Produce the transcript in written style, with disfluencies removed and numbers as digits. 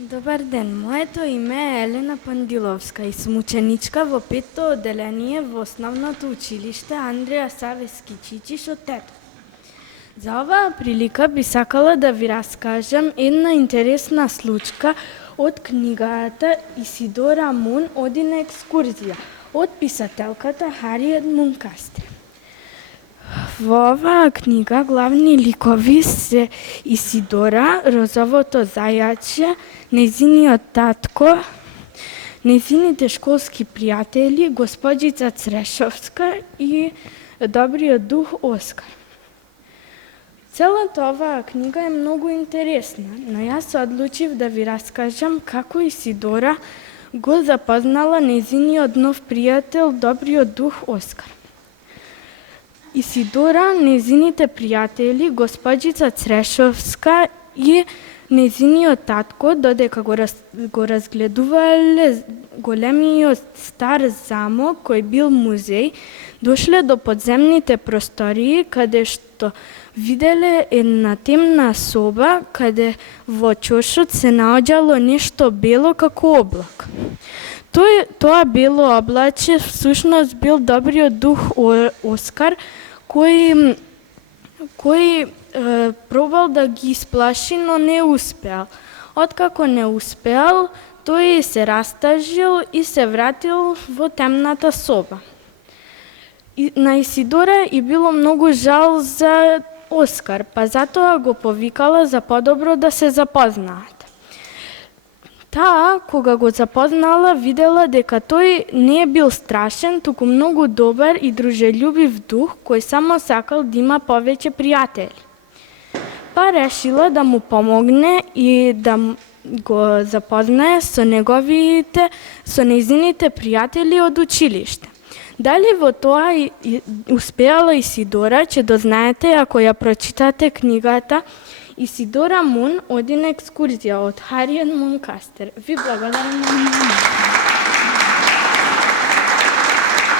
Добар ден, моето име е Елена Пандиловска и сум ученичка во 5-то одделение во основното училиште Андреја Савески Чичиш од Тетово. За оваа прилика би сакала да ви раскажам една интересна случка од книгата Исидора Мун оди на екскурзија од писателката Хариет Мункастер. Во оваа книга главни ликови се Исидора, розовото зајаче, нејзиниот татко, нејзините школски пријатели, господица Црешовска и добриот дух Оскар. Целата оваа книга е многу интересна, но јас се одлучив да ви раскажам како Исидора го запознала нејзиниот нов пријател, добриот дух Оскар. Исидора, нејзините пријатели, господица Црешовска и нејзиниот татко, додека го разгледувале големиот стар замок кој бил музеј, дошле до подземните простории каде што виделе една темна соба каде во чошот се наоѓало нешто бело како облак. Тоа бело облаче всушност бил добриот дух Оскар кој пробал да ги исплаши, но не успеал. Откако не успеал, тој се растажил и се вратил во темната соба. На Исидора и било многу жал за Оскар, па затоа го повикала за подобро да се запознаат. Таа, кога го запознала, видела дека тој не бил страшен, туку многу добар и дружелюбив дух, кој само сакал да има повеќе пријатели. Па решила да му помогне и да го запознае со нејзините пријатели од училиште. Дали во тоа успеала Исидора, ќе дознаете ако ја прочитате книгата Исидора Мун оди на екскурзија од Хариет Мункастер. Ви благодарам на вниманието.